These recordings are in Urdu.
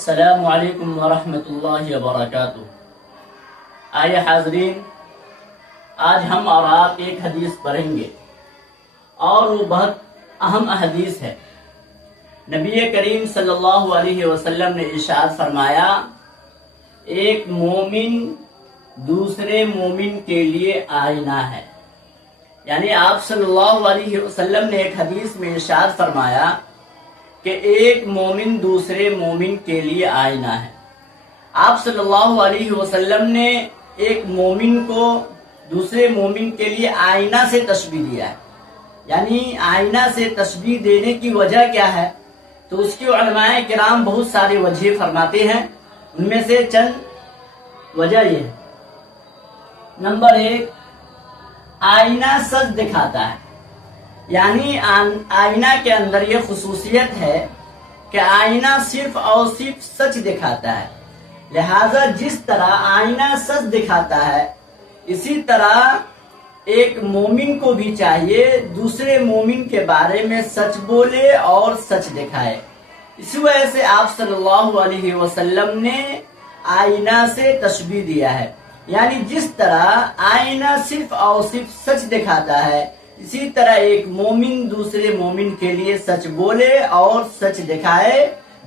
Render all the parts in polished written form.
السلام علیکم ورحمۃ اللہ وبرکاتہ۔ آئے حاضرین، آج ہم اور آپ ایک حدیث پڑھیں گے اور وہ بہت اہم حدیث ہے۔ نبی کریم صلی اللہ علیہ وسلم نے ارشاد فرمایا، ایک مومن دوسرے مومن کے لیے آئینہ ہے۔ یعنی آپ صلی اللہ علیہ وسلم نے ایک حدیث میں ارشاد فرمایا کہ ایک مومن دوسرے مومن کے لیے آئینہ ہے۔ آپ صلی اللہ علیہ وسلم نے ایک مومن کو دوسرے مومن کے لیے آئینہ سے تشبیہ دیا ہے۔ یعنی آئینہ سے تشبیہ دینے کی وجہ کیا ہے؟ تو اس کی علماء کرام بہت سارے وجہ فرماتے ہیں، ان میں سے چند وجہ یہ ہے۔ نمبر 1، آئینہ سچ دکھاتا ہے۔ یعنی آئینہ کے اندر یہ خصوصیت ہے کہ آئینہ صرف اور صرف سچ دکھاتا ہے، لہذا جس طرح آئینہ سچ دکھاتا ہے اسی طرح ایک مومن کو بھی چاہیے دوسرے مومن کے بارے میں سچ بولے اور سچ دکھائے۔ اسی وجہ سے آپ صلی اللہ علیہ وسلم نے آئینہ سے تشبیہ دیا ہے۔ یعنی جس طرح آئینہ صرف اور صرف سچ دکھاتا ہے، اسی طرح ایک مومن دوسرے مومن کے لیے سچ بولے اور سچ دکھائے،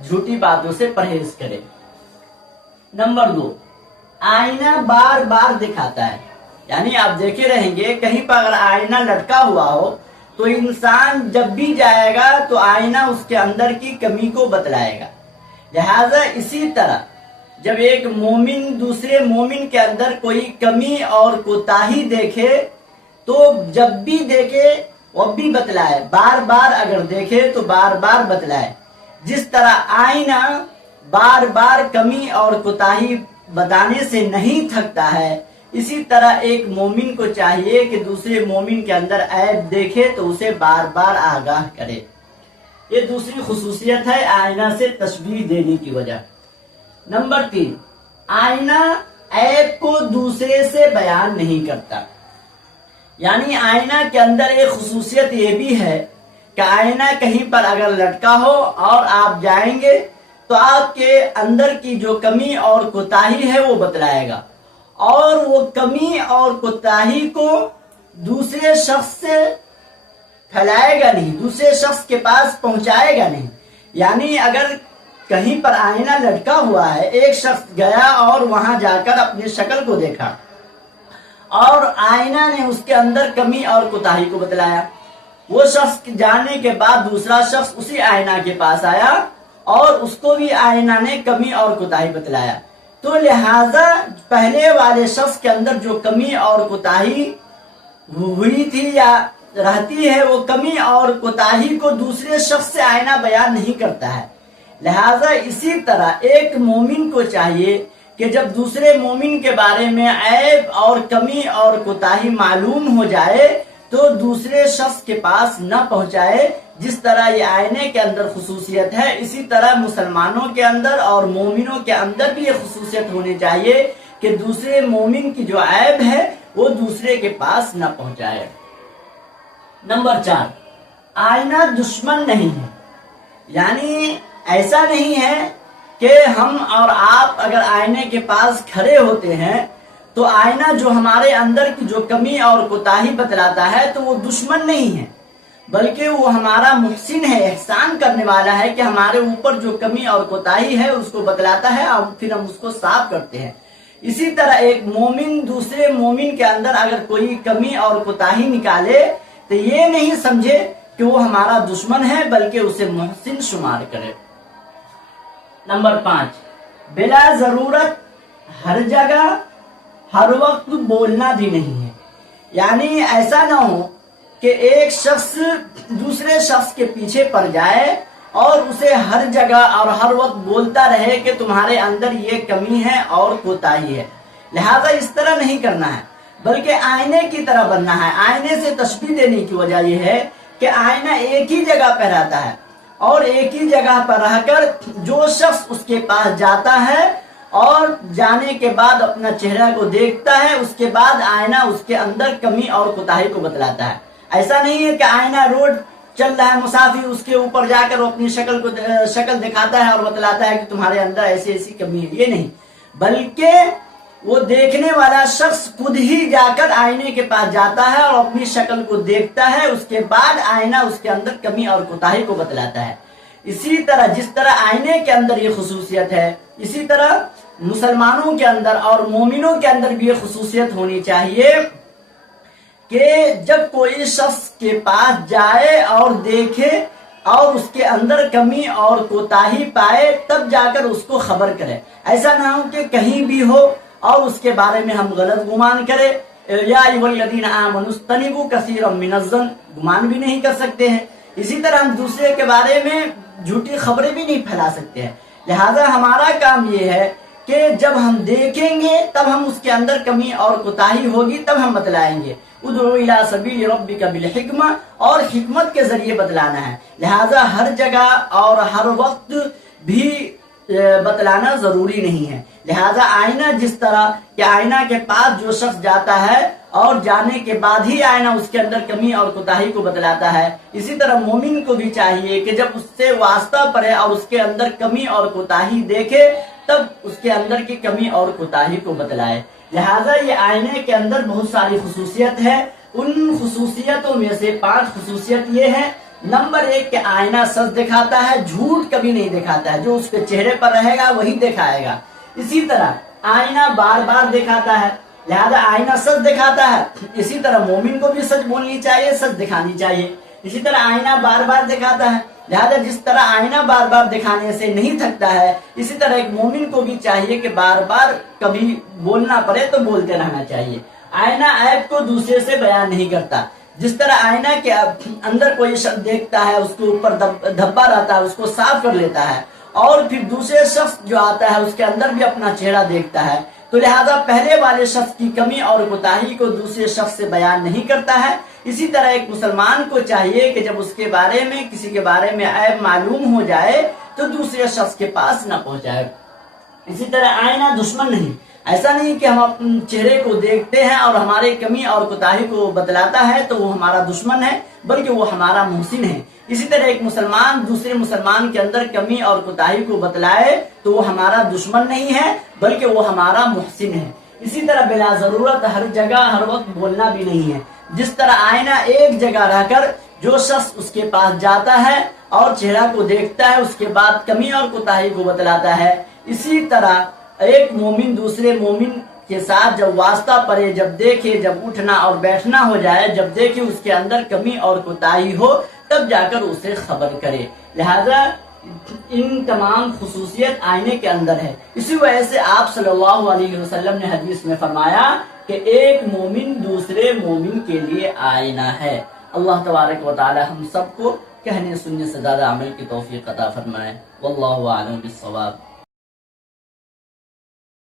جھوٹی باتوں سے پرہیز کرے۔ نمبر 2، آئینہ بار بار دکھاتا ہے۔ یعنی آپ دیکھے رہیں گے کہیں پر اگر آئینہ لٹکا ہوا ہو تو انسان جب بھی جائے گا تو آئینہ اس کے اندر کی کمی کو بتلائے گا۔ لہذا اسی طرح جب ایک مومن دوسرے مومن کے اندر کوئی کمی اور کوتاہی دیکھے تو جب بھی دیکھے وہ بھی بتلائے، بار بار اگر دیکھے تو بار بار بتلائے۔ جس طرح آئینہ بار بار کمی اور کوتاہی بتانے سے نہیں تھکتا ہے، اسی طرح ایک مومن کو چاہیے کہ دوسرے مومن کے اندر عیب دیکھے تو اسے بار بار آگاہ کرے۔ یہ دوسری خصوصیت ہے آئینہ سے تشبیہ دینے کی وجہ۔ نمبر 3، آئینہ عیب کو دوسرے سے بیان نہیں کرتا۔ یعنی آئینہ کے اندر ایک خصوصیت یہ بھی ہے کہ آئینہ کہیں پر اگر لٹکا ہو اور آپ جائیں گے تو آپ کے اندر کی جو کمی اور کوتاہی ہے وہ بتلائے گا، اور وہ کمی اور کوتاہی کو دوسرے شخص سے پھیلائے گا نہیں، دوسرے شخص کے پاس پہنچائے گا نہیں۔ یعنی اگر کہیں پر آئینہ لٹکا ہوا ہے، ایک شخص گیا اور وہاں جا کر اپنی شکل کو دیکھا اور آئینہ نے اس کے اندر کمی اور کوتاہی کو بتلایا، وہ شخص جانے کے بعد دوسرا شخص اسی آئینہ کے پاس آیا اور اس کو بھی آئینہ نے کمی اور کوتاہی بتلایا، تو لہذا پہلے والے شخص کے اندر جو کمی اور کوتاہی ہوئی تھی یا رہتی ہے، وہ کمی اور کوتاہی کو دوسرے شخص سے آئینہ بیان نہیں کرتا ہے۔ لہذا اسی طرح ایک مومن کو چاہیے کہ جب دوسرے مومن کے بارے میں عیب اور کمی اور کوتاہی معلوم ہو جائے تو دوسرے شخص کے پاس نہ پہنچائے۔ جس طرح یہ آئینے کے اندر خصوصیت ہے، اسی طرح مسلمانوں کے اندر اور مومنوں کے اندر بھی یہ خصوصیت ہونی چاہیے کہ دوسرے مومن کی جو عیب ہے وہ دوسرے کے پاس نہ پہنچائے۔ نمبر 4، آئینہ دشمن نہیں ہے۔ یعنی ایسا نہیں ہے کہ ہم اور آپ اگر آئینے کے پاس کھڑے ہوتے ہیں تو آئینہ جو ہمارے اندر کی جو کمی اور کوتاہی بتلاتا ہے تو وہ دشمن نہیں ہے، بلکہ وہ ہمارا محسن ہے، احسان کرنے والا ہے کہ ہمارے اوپر جو کمی اور کوتاہی ہے اس کو بتلاتا ہے اور پھر ہم اس کو صاف کرتے ہیں۔ اسی طرح ایک مومن دوسرے مومن کے اندر اگر کوئی کمی اور کوتاہی نکالے تو یہ نہیں سمجھے کہ وہ ہمارا دشمن ہے، بلکہ اسے محسن شمار کرے۔ نمبر 5، بلا ضرورت ہر جگہ ہر وقت بولنا بھی نہیں ہے۔ یعنی ایسا نہ ہو کہ ایک شخص دوسرے شخص کے پیچھے پڑ جائے اور اسے ہر جگہ اور ہر وقت بولتا رہے کہ تمہارے اندر یہ کمی ہے اور کوتاہی ہے۔ لہذا اس طرح نہیں کرنا ہے، بلکہ آئینے کی طرح بننا ہے۔ آئینے سے تشبیہ دینے کی وجہ یہ ہے کہ آئینہ ایک ہی جگہ پہ رہتا ہے اور ایک ہی جگہ پر رہ کر جو شخص اس کے پاس جاتا ہے اور جانے کے بعد اپنا چہرہ کو دیکھتا ہے، اس کے بعد آئینہ اس کے اندر کمی اور کوتاہی کو بتلاتا ہے۔ ایسا نہیں ہے کہ آئینہ روڈ چل رہا ہے مسافر، اس کے اوپر جا کر وہ اپنی شکل دکھاتا ہے اور بتلاتا ہے کہ تمہارے اندر ایسی ایسی کمی ہے، یہ نہیں، بلکہ وہ دیکھنے والا شخص خود ہی جا کر آئینے کے پاس جاتا ہے اور اپنی شکل کو دیکھتا ہے، اس کے بعد آئینہ اس کے اندر کمی اور کوتاہی کو بتلاتا ہے۔ اسی طرح جس طرح آئینے کے اندر یہ خصوصیت ہے، اسی طرح مسلمانوں کے اندر اور مومنوں کے اندر بھی یہ خصوصیت ہونی چاہیے کہ جب کوئی شخص کے پاس جائے اور دیکھے اور اس کے اندر کمی اور کوتاہی پائے تب جا کر اس کو خبر کرے۔ ایسا نہ ہو کہ کہیں بھی ہو اور اس کے بارے میں ہم غلط گمان کرے، یا ایھا الذین آمنوا اجتنبوا کثیرا من الظن، گمان بھی نہیں کر سکتے ہیں۔ اسی طرح ہم دوسرے کے بارے میں جھوٹی خبریں بھی نہیں پھیلا سکتے ہیں۔ لہذا ہمارا کام یہ ہے کہ جب ہم دیکھیں گے تب ہم اس کے اندر کمی اور کوتاہی ہوگی تب ہم بتلائیں گے۔ ادعو الی سبیل ربک بالحکمہ، اور حکمت کے ذریعے بتلانا ہے۔ لہذا ہر جگہ اور ہر وقت بھی بتلانا ضروری نہیں ہے۔ لہذا آئینہ جس طرح کہ آئینہ کے پاس جو شخص جاتا ہے اور جانے کے بعد ہی آئینہ اس کے اندر کمی اور کوتاہی کو بتلاتا ہے، اسی طرح مومن کو بھی چاہیے کہ جب اس سے واسطہ پڑے اور اس کے اندر کمی اور کوتاہی دیکھے تب اس کے اندر کی کمی اور کوتاہی کو بتلائے۔ لہذا یہ آئینے کے اندر بہت ساری خصوصیت ہے۔ ان خصوصیتوں میں سے 5 خصوصیت یہ ہے۔ نمبر 1 کہ آئینہ سچ دکھاتا ہے، جھوٹ کبھی نہیں دکھاتا ہے، جو اس کے چہرے پر رہے گا وہی دکھائے گا۔ اسی طرح آئینہ بار بار دکھاتا ہے، لہذا آئینہ سچ دکھاتا ہے۔ اسی طرح مومن کو بھی سچ بولنی چاہیے، سچ دکھانی چاہیے۔ اسی طرح آئینہ بار بار دکھاتا ہے، لہذا جس طرح آئینہ بار بار دکھانے سے نہیں تھکتا ہے، اسی طرح ایک مومن کو بھی چاہیے کہ بار بار کبھی بولنا پڑے تو بولتے رہنا چاہیے۔ آئینہ عیب کو دوسرے سے بیان نہیں کرتا۔ جس طرح آئینہ کے اندر کوئی شخص دیکھتا ہے، اس کے اوپر دھبا رہتا ہے، اس کو صاف کر لیتا ہے، اور پھر دوسرے شخص جو آتا ہے اس کے اندر بھی اپنا چہرہ دیکھتا ہے، تو لہذا پہلے والے شخص کی کمی اور کوتاہی کو دوسرے شخص سے بیان نہیں کرتا ہے۔ اسی طرح ایک مسلمان کو چاہیے کہ جب اس کے بارے میں کسی کے بارے میں عیب معلوم ہو جائے تو دوسرے شخص کے پاس نہ پہنچائے۔ اسی طرح آئینہ دشمن نہیں، ایسا نہیں کہ ہم اپنے چہرے کو دیکھتے ہیں اور ہمارے کمی اور کوتاہی کو بتلاتا ہے تو وہ ہمارا دشمن ہے، بلکہ وہ ہمارا محسن ہے۔ اسی طرح ایک مسلمان دوسرے مسلمان کے اندر کمی اور کوتاہی کو بتلائے تو وہ ہمارا دشمن نہیں ہے، بلکہ وہ ہمارا محسن ہے۔ اسی طرح بلا ضرورت ہر جگہ ہر وقت بولنا بھی نہیں ہے۔ جس طرح آئینہ ایک جگہ رہ کر جو شخص اس کے پاس جاتا ہے اور چہرہ کو دیکھتا ہے اس کے بعد کمی اور کوتاہی کو بتلاتا ہے، اسی طرح ایک مومن دوسرے مومن کے ساتھ جب واسطہ پڑے، جب دیکھے، جب اٹھنا اور بیٹھنا ہو جائے، جب دیکھے اس کے اندر کمی اور کوتاہی ہو تب جا کر اسے خبر کرے۔ لہذا ان تمام خصوصیت آئینے کے اندر ہے۔ اسی وجہ سے آپ صلی اللہ علیہ وسلم نے حدیث میں فرمایا کہ ایک مومن دوسرے مومن کے لیے آئینہ ہے۔ اللہ تبارک و تعالی ہم سب کو کہنے سننے سے زیادہ عمل کی توفیق عطا فرمائے۔ واللہ اعلم بالصواب۔